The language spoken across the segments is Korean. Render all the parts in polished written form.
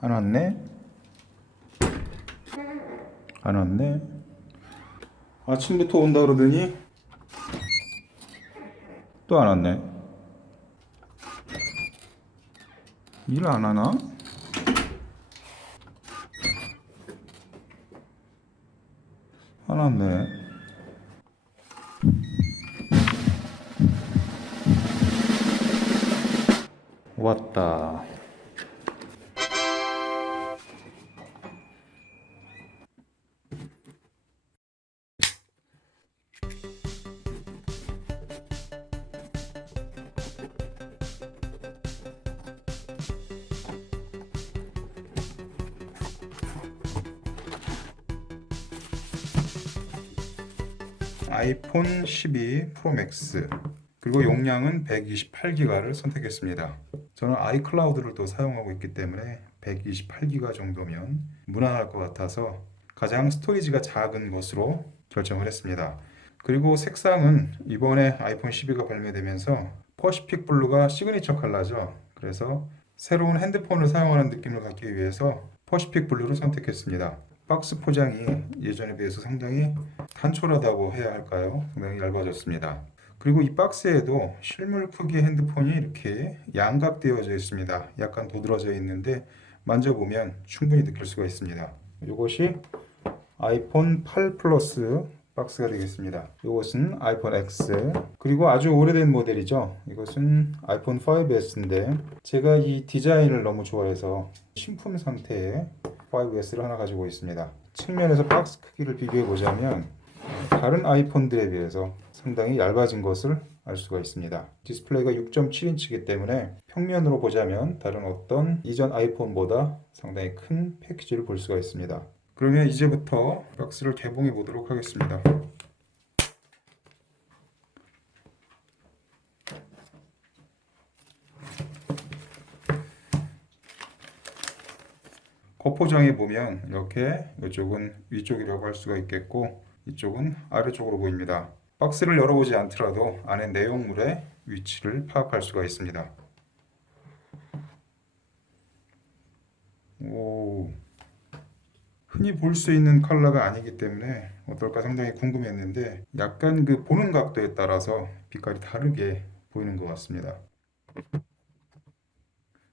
안 왔네? 안 왔네? 아침부터 온다 그러더니 또 안 왔네. 일 안 하나? 안 왔네. 왔다. 아이폰 12 프로 맥스 그리고 용량은 128기가를 선택했습니다. 저는 아이클라우드를 또 사용하고 있기 때문에 128기가 정도면 무난할 것 같아서 가장 스토리지가 작은 것으로 결정을 했습니다. 그리고 색상은 이번에 아이폰 12가 발매되면서 퍼시픽 블루가 시그니처 컬러죠. 그래서 새로운 핸드폰을 사용하는 느낌을 갖기 위해서 퍼시픽 블루를 선택했습니다. 박스 포장이 예전에 비해서 상당히 단촐하다고 해야 할까요? 상당히 얇아졌습니다. 그리고 이 박스에도 실물 크기의 핸드폰이 이렇게 양각되어져 있습니다. 약간 도드라져 있는데 만져보면 충분히 느낄 수가 있습니다. 이것이 아이폰 8 플러스 박스가 되겠습니다. 이것은 아이폰 X 그리고 아주 오래된 모델이죠. 이것은 아이폰 5S인데 제가 이 디자인을 너무 좋아해서 신품 상태의 5S를 하나 가지고 있습니다. 측면에서 박스 크기를 비교해 보자면 다른 아이폰들에 비해서 상당히 얇아진 것을 알 수가 있습니다. 디스플레이가 6.7인치이기 때문에 평면으로 보자면 다른 어떤 이전 아이폰보다 상당히 큰 패키지를 볼 수가 있습니다. 그러면 이제부터 박스를 개봉해 보도록 하겠습니다. 겉포장에 보면 이렇게 이쪽은 위쪽이라고 할 수가 있겠고 이쪽은 아래쪽으로 보입니다. 박스를 열어보지 않더라도 안에 내용물의 위치를 파악할 수가 있습니다. 오, 흔히 볼 수 있는 컬러가 아니기 때문에 어떨까 상당히 궁금했는데 약간 그 보는 각도에 따라서 빛깔이 다르게 보이는 것 같습니다.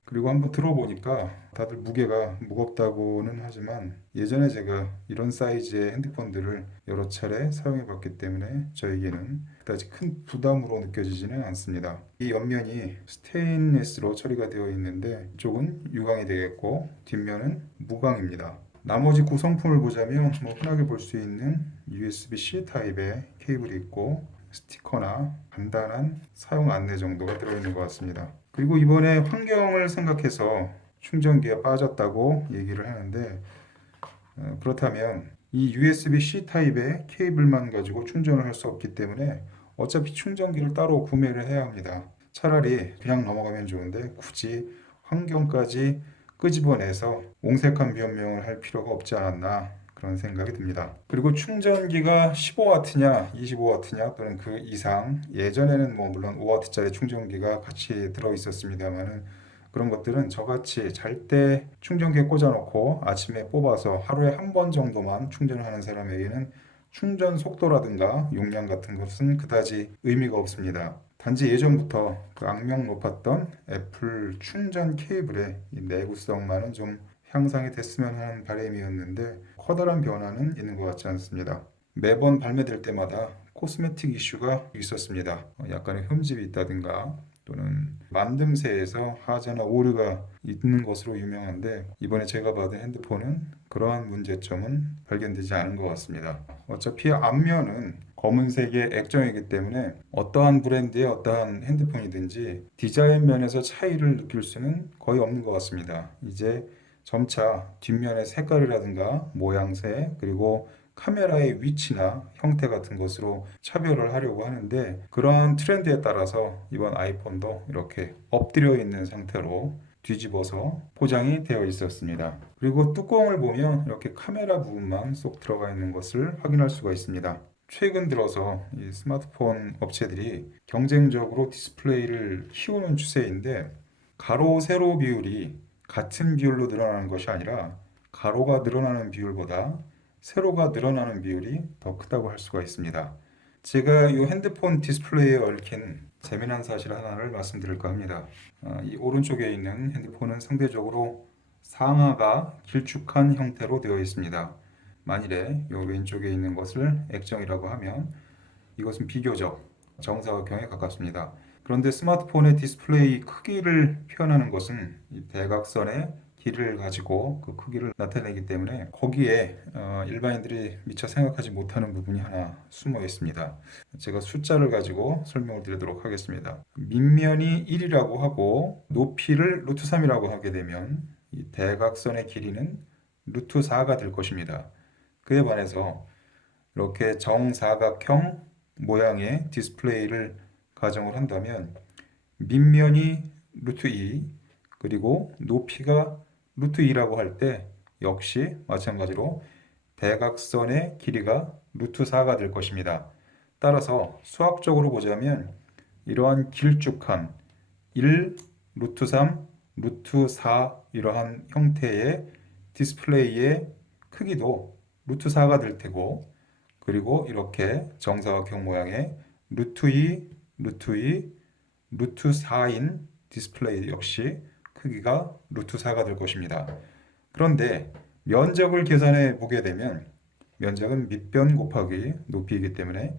그리고 한번 들어보니까 다들 무게가 무겁다고는 하지만 예전에 제가 이런 사이즈의 핸드폰들을 여러 차례 사용해 봤기 때문에 저에게는 그다지 큰 부담으로 느껴지지는 않습니다. 이 옆면이 스테인리스로 처리가 되어 있는데 이쪽은 유광이 되겠고 뒷면은 무광입니다. 나머지 구성품을 보자면 흔하게 볼 수 있는 USB-C 타입의 케이블이 있고 스티커나 간단한 사용 안내 정도가 들어있는 것 같습니다. 그리고 이번에 환경을 생각해서 충전기가 빠졌다고 얘기를 하는데 그렇다면 이 USB-C 타입의 케이블만 가지고 충전을 할 수 없기 때문에 어차피 충전기를 따로 구매를 해야 합니다. 차라리 그냥 넘어가면 좋은데 굳이 환경까지 끄집어내서 옹색한 변명을 할 필요가 없지 않았나 그런 생각이 듭니다. 그리고 충전기가 15W냐 25W냐 또는 그 이상 예전에는 물론 5W짜리 충전기가 같이 들어 있었습니다만은 그런 것들은 저같이 잘 때 충전기에 꽂아놓고 아침에 뽑아서 하루에 한 번 정도만 충전을 하는 사람에게는 충전 속도라든가 용량 같은 것은 그다지 의미가 없습니다. 단지 예전부터 그 악명 높았던 애플 충전 케이블의 이 내구성만은 좀 향상이 됐으면 하는 바람이었는데 커다란 변화는 있는 것 같지 않습니다. 매번 발매될 때마다 코스메틱 이슈가 있었습니다. 약간의 흠집이 있다든가 또는 만듦새에서 하자나 오류가 있는 것으로 유명한데 이번에 제가 받은 핸드폰은 그러한 문제점은 발견되지 않은 것 같습니다. 어차피 앞면은 검은색의 액정이기 때문에 어떠한 브랜드의 어떠한 핸드폰이든지 디자인 면에서 차이를 느낄 수는 거의 없는 것 같습니다. 이제 점차 뒷면의 색깔이라든가 모양새 그리고 카메라의 위치나 형태 같은 것으로 차별을 하려고 하는데 그러한 트렌드에 따라서 이번 아이폰도 이렇게 엎드려 있는 상태로 뒤집어서 포장이 되어 있었습니다. 그리고 뚜껑을 보면 이렇게 카메라 부분만 쏙 들어가 있는 것을 확인할 수가 있습니다. 최근 들어서 이 스마트폰 업체들이 경쟁적으로 디스플레이를 키우는 추세인데 가로 세로 비율이 같은 비율로 늘어나는 것이 아니라 가로가 늘어나는 비율보다 세로가 늘어나는 비율이 더 크다고 할 수가 있습니다. 제가 이 핸드폰 디스플레이에 얽힌 재미난 사실 하나를 말씀드릴까 합니다. 이 오른쪽에 있는 핸드폰은 상대적으로 상하가 길쭉한 형태로 되어 있습니다. 만일에 이 왼쪽에 있는 것을 액정이라고 하면 이것은 비교적 정사각형에 가깝습니다. 그런데 스마트폰의 디스플레이 크기를 표현하는 것은 이 대각선의 길이를 가지고 그 크기를 나타내기 때문에 거기에 일반인들이 미처 생각하지 못하는 부분이 하나 숨어 있습니다. 제가 숫자를 가지고 설명을 드리도록 하겠습니다. 밑면이 1이라고 하고 높이를 루트 3이라고 하게 되면 이 대각선의 길이는 루트 4가 될 것입니다. 그에 반해서 이렇게 정사각형 모양의 디스플레이를 가정을 한다면 밑면이 루트 2 그리고 높이가 루트 2라고 할 때 역시 마찬가지로 대각선의 길이가 루트 4가 될 것입니다. 따라서 수학적으로 보자면 이러한 길쭉한 1, 루트 3, 루트 4 이러한 형태의 디스플레이의 크기도 루트 4가 될 테고 그리고 이렇게 정사각형 모양의 루트 2, 루트 2, 루트 4인 디스플레이 역시 크기가 루트 4가 될 것입니다. 그런데 면적을 계산해 보게 되면 면적은 밑변 곱하기 높이이기 때문에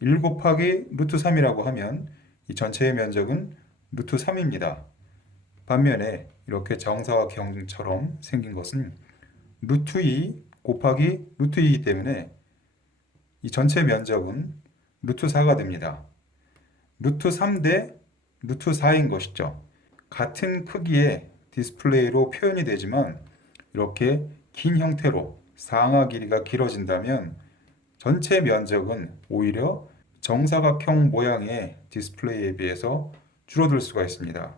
1 곱하기 루트 3이라고 하면 이 전체의 면적은 루트 3입니다. 반면에 이렇게 정사각형처럼 생긴 것은 루트 2 곱하기 루트 2이기 때문에 이 전체 면적은 루트 4가 됩니다. 루트 3 대 루트 4인 것이죠. 같은 크기의 디스플레이로 표현이 되지만 이렇게 긴 형태로 상하 길이가 길어진다면 전체 면적은 오히려 정사각형 모양의 디스플레이에 비해서 줄어들 수가 있습니다.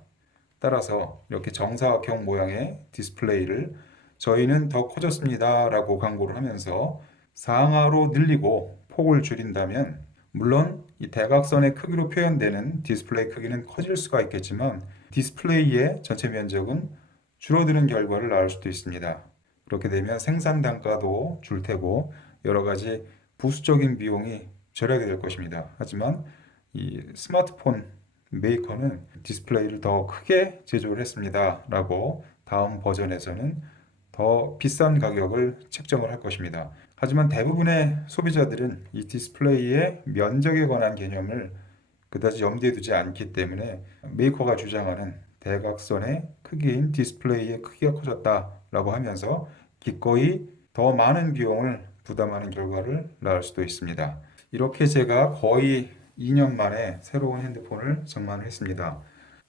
따라서 이렇게 정사각형 모양의 디스플레이를 저희는 더 커졌습니다 라고 광고를 하면서 상하로 늘리고 폭을 줄인다면 물론 이 대각선의 크기로 표현되는 디스플레이 크기는 커질 수가 있겠지만 디스플레이의 전체 면적은 줄어드는 결과를 낳을 수도 있습니다. 그렇게 되면 생산 단가도 줄 테고 여러 가지 부수적인 비용이 절약이 될 것입니다. 하지만 이 스마트폰 메이커는 디스플레이를 더 크게 제조를 했습니다 라고 다음 버전에서는 더 비싼 가격을 책정을 할 것입니다. 하지만 대부분의 소비자들은 이 디스플레이의 면적에 관한 개념을 그다지 염두에 두지 않기 때문에 메이커가 주장하는 대각선의 크기인 디스플레이의 크기가 커졌다라고 하면서 기꺼이 더 많은 비용을 부담하는 결과를 낳을 수도 있습니다. 이렇게 제가 거의 2년 만에 새로운 핸드폰을 장만을 했습니다.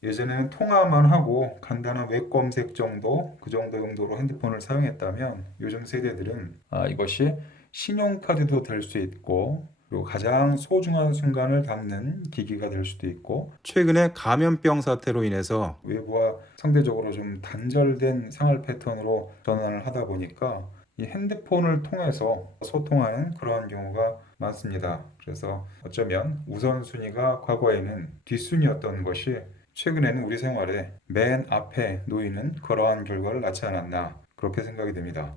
예전에는 통화만 하고 간단한 웹 검색 정도 그 정도 용도로 핸드폰을 사용했다면 요즘 세대들은 이것이 신용카드도 될 수 있고 그리고 가장 소중한 순간을 담는 기기가 될 수도 있고 최근에 감염병 사태로 인해서 외부와 상대적으로 좀 단절된 생활 패턴으로 전환을 하다 보니까 이 핸드폰을 통해서 소통하는 그러한 경우가 많습니다. 그래서 어쩌면 우선순위가 과거에는 뒷순위였던 것이 최근에는 우리 생활에 맨 앞에 놓이는 그러한 결과를 낳지 않았나 그렇게 생각이 됩니다.